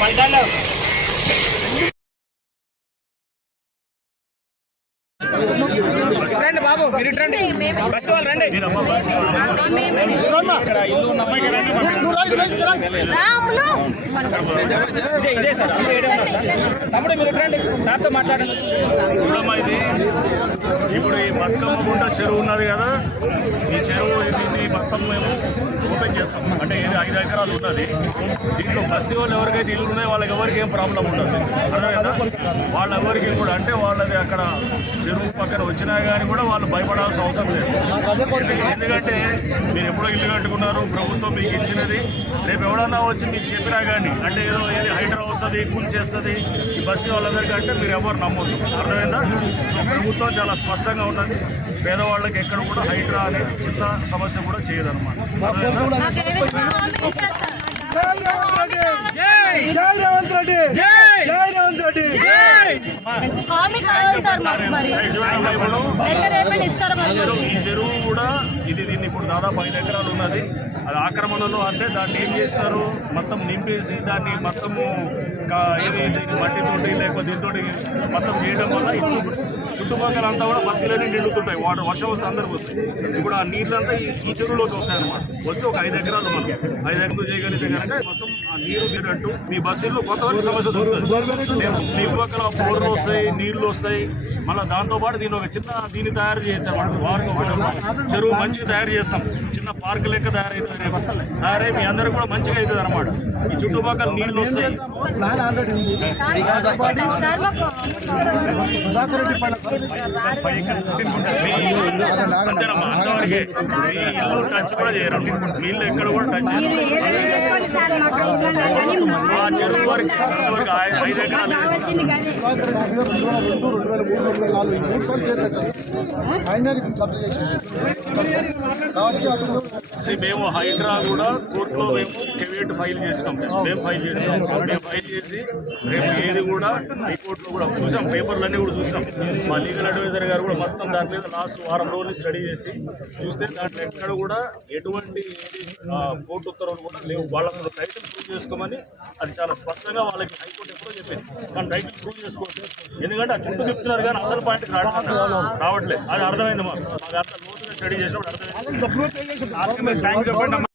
పంచాలు రండి బాబు, మీరు రండి, రండి. ఇదే సార్ తమ్ముడు, మీరు రండి, సార్తో మాట్లాడండి. చూడమ్మా, ఇది ఇప్పుడు ఈ బతుకమ్మ గుంట చెరువు ఉన్నది కదా, ఈ చెరువు దీన్ని మొత్తం మేము ఓపెన్ చేస్తాం. అంటే ఇది 5 ఎకరాలు ఉన్నది. దీంట్లో బస్తీ వాళ్ళు ఎవరికైతే ఇల్లు ఉన్నాయో వాళ్ళకి ఎవరికి ఏం ప్రాబ్లం ఉండదు. అర్థమైందా? వాళ్ళెవరికి కూడా అంటే వాళ్ళది అక్కడ చెరువు పక్కన వచ్చినా కానీ కూడా వాళ్ళు భయపడాల్సిన అవసరం లేదు. ఎందుకంటే మీరు ఎప్పుడో ఇల్లు కట్టుకున్నారు, ప్రభుత్వం మీకు ఇచ్చినది. రేపు ఎవడన్నా వచ్చి మీకు చెప్పినా కానీ అంటే ఏది హైడ్రా వస్తుంది, కూల్చేస్తుంది ఈ బస్తీ వాళ్ళందరికీ అంటే మీరు ఎవరు నమ్మొద్దు. అర్థమైందా? ప్రభుత్వం చాలా స్పష్టంగా ఉంటుంది. పేదవాళ్ళకి ఎక్కడ కూడా హైడ్రా అనే చిన్న సమస్య కూడా చేయదన్నమాట. ఈ చెరువు కూడా దీన్ని ఇప్పుడు దాదాపు 5 ఎకరాలు ఉన్నది. అది ఆక్రమణలో అంటే దాన్ని ఏం చేస్తారు, మొత్తం నింపేసి దాన్ని మొత్తము మట్టితోటి లేకపోతే దీంతో మొత్తం చేయడం వల్ల ఇప్పుడు చుట్టుపక్కల అంతా కూడా బస్సులన్నీ నిండుతుంటాయి. వాటర్ వర్షం వస్తే అందరికి వస్తాయి. ఇప్పుడు ఆ నీళ్ళంతా ఈ చెరువులోకి వస్తాయి అన్నమాట. వచ్చి ఒక 5 ఎకరాలు మనకి 5 ఎకరాలు చేయగలిగితే కనుక మొత్తం ఆ నీరు తీరట్టు మీ బస్సుల్లో కొంతవరకు సమస్య దొరుకుతుంది. మీ పక్కన బోర్లు వస్తాయి, నీళ్లు వస్తాయి. మళ్ళీ దాంతోపాటు దీన్ని తయారు చేయొచ్చు అన్నమాట. వారికి చెరువు మంచిగా తయారు చేస్తాం. చిన్న పార్క్ లెక్క తయారై మీ అందరూ కూడా మంచిగా అవుతుంది అన్నమాట. ఈ చుట్టుపక్కల నీళ్లు వస్తాయి. అంతవరకే మీ ఇల్లు టచ్ కూడా చేయరు. నీళ్ళు ఎక్కడ కూడా టచ్ ఆ చెరువు వరకు 5 ఎకరాలు మేము హైడ్రా కూడా కోర్టులో మేము కెవియట్ ఫైల్ చేసినాం. మేము ఫైల్ చేసి రేపు ఏది కూడా హైకోర్టులో కూడా చూసాం. పేపర్లన్నీ కూడా చూసాం. మా లీగల్ అడ్వైజర్ గారు కూడా మొత్తం దాని మీద లాస్ట్ వారం రోజులు స్టడీ చేసి చూస్తే దాంట్లో ఎక్కడ కూడా ఎటువంటి కోర్టు ఉత్తర్వులు కూడా లేవు. వాళ్ళకు టైటిల్ ప్రూవ్ చేసుకోమని అది చాలా స్పష్టంగా వాళ్ళకి హైకోర్టు ఎప్పుడో చెప్పింది. కానీ టైటిల్ ప్రూవ్ చేసుకోవచ్చు. ఎందుకంటే ఆ చుట్టూ తిప్పుతున్నారు కానీ అసలు పాయింట్ రావట్లేదు. అది అర్థమైంది. మాకు అంత లోతుగా స్టడీ చేసినప్పుడు అర్థమైంది. థ్యాంక్స్ చెప్పండి.